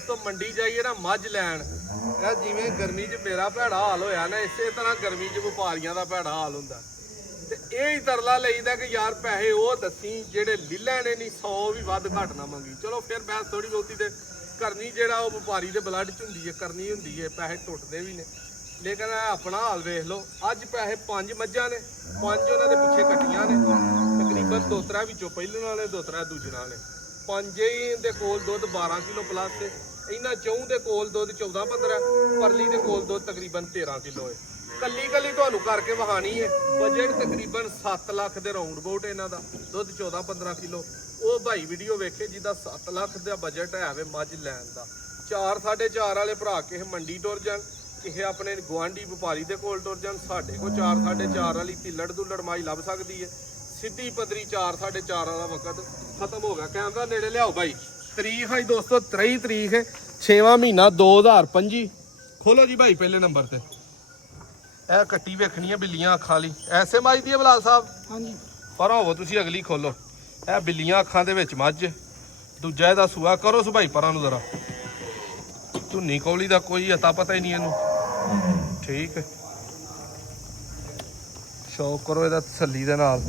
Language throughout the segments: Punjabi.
तो मंडी जाइए ना मझ लैन जिमें गर्मी च मेरा भैड़ा हाल होया ना इसे तरह गर्मी च व्यापारियों का भैड़ा हाल होंदा ते यही तरला लईदा कि यार पैसे वो दसी जेड़े ले लैने नहीं 100 भी वध घट ना मंगी। चलो फिर बहस थोड़ी बहुती ते करनी जेड़ा वो व्यापारी दे ब्लड च हुंदी है करनी हुंदी है, पैसे टुटदे भी ने। लेकिन अपना हाल वेख लो, अज पैसे 5 मझां ने, 5 उन्हां दे पिछे कट्टियां ने, तकरीबन 2-3 विचों पहिलण वाले 2-3 दूजण वाले, 5 ही दे कोल दुध 12 किलो प्लस है, इन्हां चौं दे कोल दुध 14-15, परली दे कोल दुध तकरीबन 13 किलो है। कली कली तुहानूं करके वहानी है। बजट तकरीबन 7 लाख दे राउंड अबाउट इन्हां दा, दुध 14-15 किलो। ਉਹ ਭਾਈ ਵੀਡੀਓ ਵੇਖੇ ਜਿਹਦਾ 7 ਲੱਖ ਦਾ ਬਜਟ ਹੈ ਵੇ ਮੱਝ ਲੈਣ ਦਾ। 4-4.5 ਵਾਲੇ ਭਰਾ ਕਿਸੇ ਮੰਡੀ ਟੁਰ ਜਾਣ, ਕਿਸੇ ਆਪਣੇ ਗੁਆਂਢੀ ਵਪਾਰੀ ਦੇ ਕੋਲ ਟੁਰ ਜਾਣ, ਸਾਡੇ ਕੋਲ 4-4.5 ਵਾਲੀ ਤਿੱਲੜ ਦੁੱਲੜ ਮਾਈ ਲੱਭ ਸਕਦੀ ਹੈ। ਸਿੱਧੀ ਪਦਰੀ 4-4.5 ਵਾਲਾ ਵਕਤ ਖਤਮ ਹੋ ਗਿਆ। ਕੈਮਰਾ ਨੇੜੇ ਲਿਆਓ ਭਾਈ। ਤਰੀਕ ਹੈ ਦੋਸਤੋ 23 ਤਰੀਕ ਹੈ 6ਵਾਂ ਮਹੀਨਾ 2025। ਖੋਲੋ ਜੀ ਭਾਈ ਪਹਿਲੇ ਨੰਬਰ ਤੇ। ਇਹ ਕੱਟੀ ਵੇਖਣੀ ਹੈ ਬਿੱਲੀਆਂ ਅੱਖਾਂ ਵਾਲੀ, ਐਸੇ ਮੱਝ ਦੀ ਹੈ ਬਲਾਲ ਸਾਹਿਬ? ਹਾਂਜੀ। ਪਰ ਹੋਵੋ ਤੁਸੀਂ ਅਗਲੀ ਖੋਲੋ। ਇਹ ਬਿੱਲੀਆਂ ਅੱਖਾਂ ਦੇ ਵਿੱਚ ਮੱਝ, ਦੂਜਾ ਇਹਦਾ ਸੂਆ। ਕਰੋ ਸੁਭਾਈ ਪਰਾਂ ਨੂੰ ਜ਼ਰਾ, ਧੁੰਨੀ ਕੌਲੀ ਦਾ ਕੋਈ ਅਤਾ ਪਤਾ ਹੀ ਨਹੀਂ ਇਹਨੂੰ। ਠੀਕ ਹੈ, ਸ਼ੌਕ ਕਰੋ ਇਹਦਾ ਤਸੱਲੀ ਦੇ ਨਾਲ।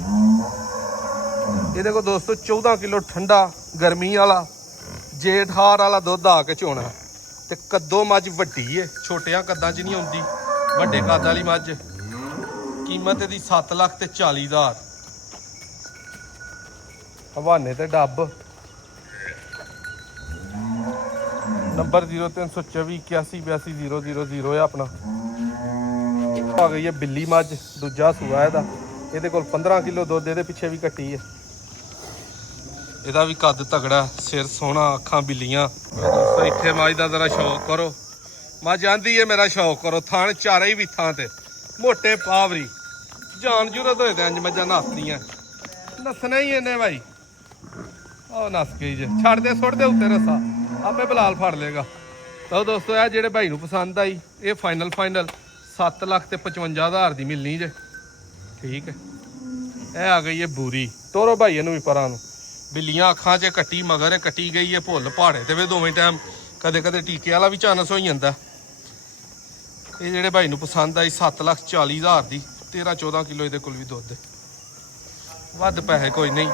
ਇਹਦੇ ਕੋਲ ਦੋਸਤੋ 14 ਕਿਲੋ ਠੰਡਾ ਗਰਮੀ ਵਾਲਾ ਜੇਠ ਹਾਰ ਵਾਲਾ ਦੁੱਧ ਆ ਕੇ ਚੋਣਾ। ਤੇ ਕੱਦੋ ਮੱਝ ਵੱਡੀ ਹੈ, ਛੋਟਿਆਂ ਕੱਦਾਂ 'ਚ ਨਹੀਂ ਆਉਂਦੀ, ਵੱਡੇ ਕੱਦ ਵਾਲੀ ਮੱਝ। ਕੀਮਤ ਇਹਦੀ 7,40,000। ਹਵਾਨੇ ਤੇ ਡੱਬ। ਨੰਬਰ 0324818200 ਹੈ ਆਪਣਾ। ਆ ਗਈ ਹੈ ਬਿੱਲੀ ਮੱਝ, ਦੂਜਾ ਸੂਆ ਇਹਦਾ। ਇਹਦੇ ਕੋਲ 15 ਕਿਲੋ ਦੁੱਧ, ਇਹਦੇ ਪਿੱਛੇ ਵੀ ਕੱਟੀ ਹੈ। ਇਹਦਾ ਵੀ ਕੱਦ ਤਗੜਾ, ਸਿਰ ਸੋਹਣਾ, ਅੱਖਾਂ ਬਿੱਲੀਆਂ। ਦੋਸਤੋ ਇੱਥੇ ਮੱਝ ਦਾ ਜ਼ਰਾ ਸ਼ੌਕ ਕਰੋ। ਮੱਝ ਆਂਦੀ ਹੈ ਮੇਰਾ ਸ਼ੌਕ ਕਰੋ। ਥਣ ਚਾਰੇ ਹੀ ਵੀ ਥਾਂ ਤੇ ਮੋਟੇ ਪਾਵਰੀ, ਜਾਨ ਜੁਰਤ ਹੋਏ ਤੇ ਅੰਜ ਮੱਝਾਂ ਨੱਸਦੀਆਂ। ਨੱਸਣਾ ਹੀ ਇਹਨੇ ਭਾਈ। ਉਹ ਨੱਸ ਗਈ ਜੇ, ਛੱਡ ਦੇ ਸੁੱਟ ਦੇ ਉੱਤੇ ਰੱਸਾ, ਆਪੇ ਬਲਾਲ ਫੜ ਲੇਗਾ। ਤਾਂ ਦੋਸਤੋ ਇਹ ਜਿਹੜੇ ਭਾਈ ਨੂੰ ਪਸੰਦ ਆਈ, ਇਹ ਫਾਈਨਲ 7,55,000 ਦੀ ਮਿਲਣੀ ਜੇ। ਠੀਕ ਹੈ, ਇਹ ਆ ਗਈ ਹੈ ਬੂਰੀ। ਤੋਰੋ ਭਾਈ ਇਹਨੂੰ ਵੀ ਪਰਾਂ ਨੂੰ। ਬਿੱਲੀਆਂ ਅੱਖਾਂ 'ਚ ਕੱਟੀ ਮਗਰ ਕੱਟੀ ਗਈ ਹੈ ਭੁੱਲ ਪਹਾੜੇ ਤੇ ਵੀ ਦੋਵੇਂ ਟਾਈਮ ਕਦੇ ਕਦੇ ਟੀਕੇ ਵਾਲਾ ਵੀ ਚਾਨਸ ਹੋ ਜਾਂਦਾ। ਇਹ ਜਿਹੜੇ ਭਾਈ ਨੂੰ ਪਸੰਦ ਆਈ 7,40,000 ਦੀ, 13-14 ਕਿਲੋ ਇਹਦੇ ਕੋਲ ਵੀ ਦੁੱਧ। ਵੱਧ ਪੈਸੇ ਕੋਈ ਨਹੀਂ।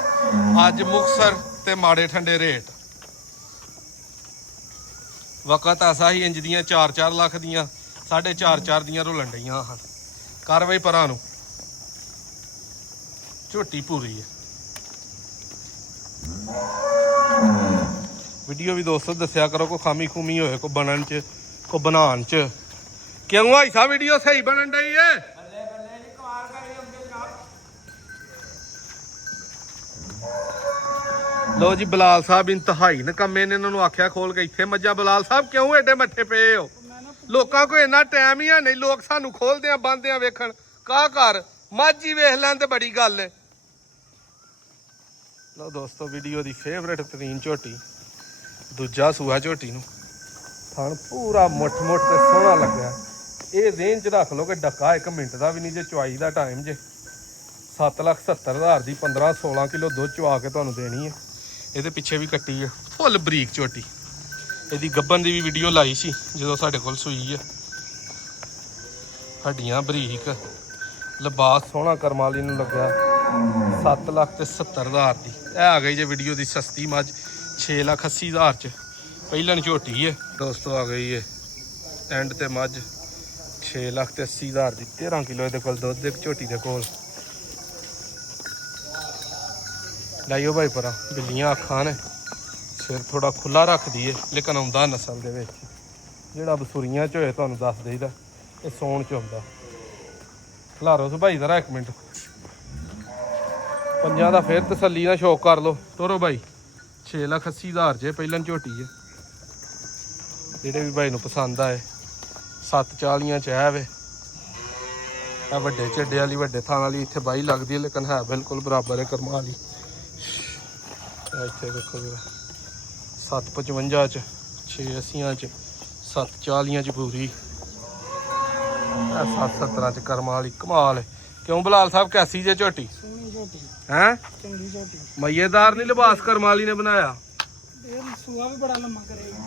ਅੱਜ ਮੁਕਤਸਰ ਤੇ ਮਾੜੇ ਠੰਡੇ ਰੇਟ। ਵਕਤ ਐਸਾ ਹੀ ਇੰਜ ਦੀਆਂ 4-4 ਲੱਖ ਦੀਆਂ, 4.5 ਦੀਆਂ ਰੋਲਣ ਡਈਆਂ ਹਨ। ਕਾਰਵਾਈ ਪਰਾਂ ਨੂੰ। ਝੋਟੀ ਪੂਰੀ ਹੈ। ਵੀਡੀਓ ਵੀ ਦੋਸਤੋ ਦੱਸਿਆ ਕਰੋ ਕੋਈ ਖਾਮੀ ਖੂਮੀ ਹੋਏ ਕੋ ਬਣਨ ਚ, ਕੋ ਬਣਾਉਣ ਚ। ਕਿਉਂ ਭਾਈ ਸਾਹਿਬ ਵੀਡੀਓ ਸਹੀ ਬਣਨ ਡਈ ਏ? ਲੋ ਜੀ ਬਲਾਲ ਸਾਹਿਬ ਇੰਤਹਾਈ ਨਕੰਮੇ ਨੇ ਇਹਨਾਂ ਨੂੰ ਆਖਿਆ ਖੋਲ ਕੇ ਇੱਥੇ ਮੱਝਾਂ। ਬਲਾਲ ਸਾਹਿਬ ਕਿਉਂ ਏਡੇ ਮੱਠੇ ਪਏ ਹੋ? ਲੋਕਾਂ ਕੋਲ ਇੰਨਾ ਟਾਈਮ ਹੀ ਹੈ ਨਹੀਂ, ਲੋਕ ਸਾਨੂੰ ਖੋਲਦੇ ਆ ਬੰਦੇ ਆ ਵੇਖਣ। ਕਾਹ ਘਰ ਮੱਝ ਹੀ ਵੇਖ ਲੈਣ ਤੇ ਬੜੀ ਗੱਲ ਹੈ। ਲੋ ਦੋਸਤੋ ਵੀਡੀਓ ਦੀ ਫੇਵਰੇਟ ਤਰੀਨ ਝੋਟੀ, ਦੂਜਾ ਸੂਆ ਝੋਟੀ ਨੂੰ। ਥਣ ਪੂਰਾ ਮੁੱਠ ਤੇ ਸੋਹਣਾ ਲੱਗਾ। ਇਹ ਰੇਂਜ 'ਚ ਰੱਖ ਲਓ ਕਿ ਡੱਕਾ 1 ਮਿੰਟ ਦਾ ਵੀ ਨਹੀਂ ਜੇ ਚੁਆਈ ਦਾ ਟਾਈਮ ਜੇ। 7,70,000 ਦੀ 15-16 ਕਿਲੋ ਦੁੱਧ ਚੁਆ ਕੇ ਤੁਹਾਨੂੰ ਦੇਣੀ ਹੈ। ਇਹਦੇ ਪਿੱਛੇ ਵੀ ਕੱਟੀ ਹੈ, ਫੁੱਲ ਬਰੀਕ ਝੋਟੀ। ਇਹਦੀ ਗੱਬਨ ਦੀ ਵੀ ਵੀਡੀਓ ਲਾਈ ਸੀ ਜਦੋਂ ਸਾਡੇ ਕੋਲ ਸੂਈ ਹੈ। ਹੱਡੀਆਂ ਬਰੀਕ, ਲਿਬਾਸ ਸੋਹਣਾ ਕਰਮ ਵਾਲੀ ਨੂੰ ਲੱਗਾ। 7,70,000 ਦੀ। ਇਹ ਆ ਗਈ ਜੇ ਵੀਡੀਓ ਦੀ ਸਸਤੀ ਮੱਝ 6,80,000 ਚ। ਪਹਿਲਣ ਝੋਟੀ ਹੈ ਦੋਸਤੋ। ਆ ਗਈ ਹੈ ਐਂਡ ਤੇ ਮੱਝ 6,80,000 ਦੀ, 13 ਕਿਲੋ ਇਹਦੇ ਕੋਲ ਦੁੱਧ ਇੱਕ ਝੋਟੀ ਦੇ ਕੋਲ। ਲਾਈਓ ਭਾਈ ਪਰਾਂ। ਬਿੱਲੀਆਂ ਅੱਖਾਂ ਨੇ, ਸਿਰ ਥੋੜਾ ਖੁੱਲਾ ਰੱਖਦੀ ਹੈ ਲੇਕਿਨ ਆਉਂਦਾ ਨਸਲ ਦੇ ਵਿੱਚ। ਜਿਹੜਾ ਬਸੂਰੀਆਂ ਚ ਹੋਏ ਤੁਹਾਨੂੰ ਦੱਸ ਦੇਈਦਾ, ਇਹ ਸੌਣ ਚ ਆਉਂਦਾ। ਖਲਾਰੋ ਸੋ ਭਾਈ ਜ਼ਰਾ 1 ਮਿੰਟ। ਪੰਜਾਂ ਦਾ ਫਿਰ ਤਸੱਲੀ ਨਾਲ ਸ਼ੌਕ ਕਰ ਲਓ। ਤੋਰੋ ਭਾਈ। 6,80,000 ਜੇ ਪਹਿਲਾਂ ਝੋਟੀ ਹੈ। ਜਿਹੜੇ ਵੀ ਭਾਈ ਨੂੰ ਪਸੰਦ ਆਏ 7,40 ਚ ਹੈ ਵੇ। ਇਹ ਵੱਡੇ ਝੱਡੇ ਵਾਲੀ, ਵੱਡੇ ਥਾਂ ਵਾਲੀ ਇੱਥੇ ਬਾਈ ਲੱਗਦੀ ਹੈ ਲੇਕਿਨ ਹੈ ਬਿਲਕੁਲ ਬਰਾਬਰ ਹੈ ਕਰਮਾਂ ਵਾਲੀ। ਇੱਥੇ ਦੇਖੋ ਜਰਾ 7,55 ਚ, 6,80 ਚ, 7,40 ਚ ਪੂਰੀ, 7,70 ਚ ਕਰਮਾਂ ਵਾਲੀ। ਕਮਾਲ ਹੈ। ਕਿਉਂ ਬਲਾਲ ਸਾਹਿਬ ਕੈਸੀ ਜੇ ਝੋਟੀ? ਹੈ ਮਈਏਦਾਰ ਨਹੀਂ ਲਿਬਾਸ ਕਰਮਾਂ ਵਾਲੀ ਨੇ ਬਣਾਇਆ। ਇਹ ਸੂਆ ਵੀ ਬੜਾ ਲੰਮਾ ਕਰੇਗਾ।